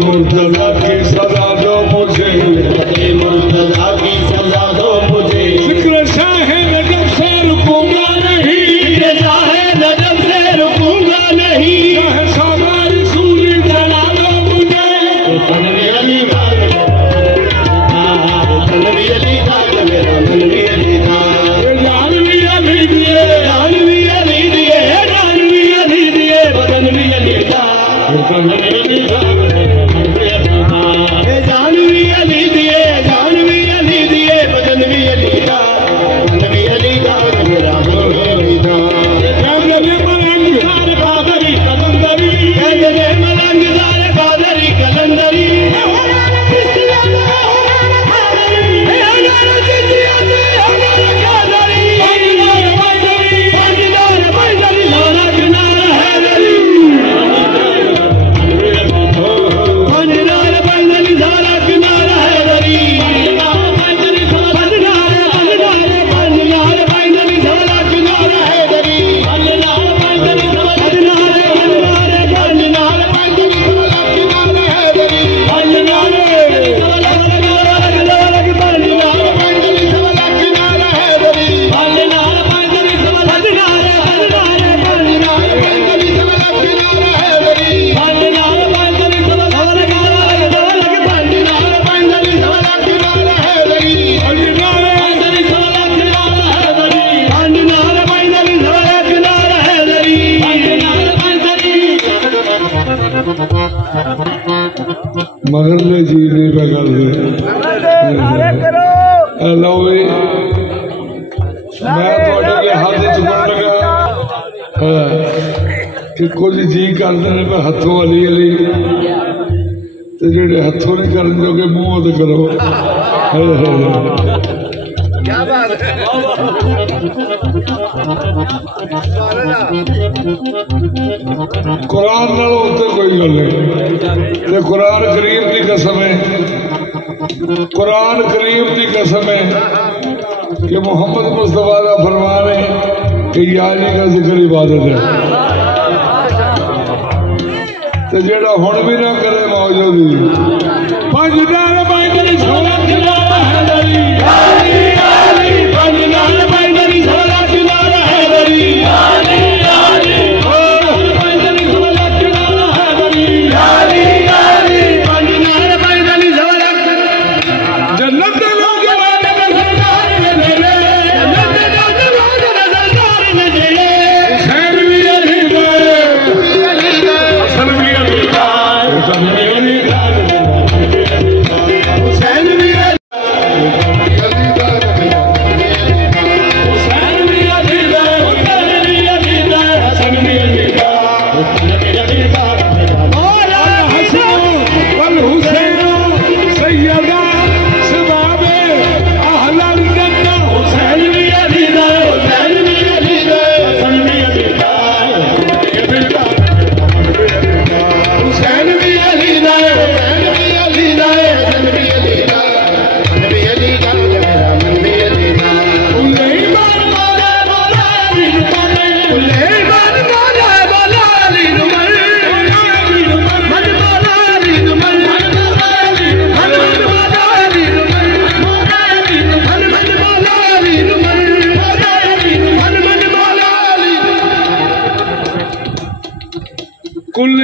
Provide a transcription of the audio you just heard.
मुर्तज़ा की सजा दो मुझे, मुर्तज़ा की सजा दो मुझे। जिक्र शाह नजब से रुकूंगा नहीं, शाह नजब से रुकूंगा नहीं। चाहे सागर सूरी जला दो मुझे। तनवी अली गाल तनवी अली गाल मेरा तनवी अली गाल। जानवी अली दिए जानवी अली दिए जानवी अली दिए तनवी अली गाल तनवी अली गाल। मगर ले जी नहीं पकड़ दे। लो भी मैं थोड़े के हाथ चुकन लगा कि कुछ जी करते हैं पर हथों अली अली ते जेडे हथों नहीं करन जोगे मुंह ते करो। क्या बात है। कुरान नालों उत्ते कोई गल नहीं। कुरान करीम की कसम है, कुरान करीम की कसम है कि मोहम्मद मुस्तफा का फरमान है कि यारी का जिक्र इबादत है। तो जेड़ा हुण भी ना करे मौजूदी कुल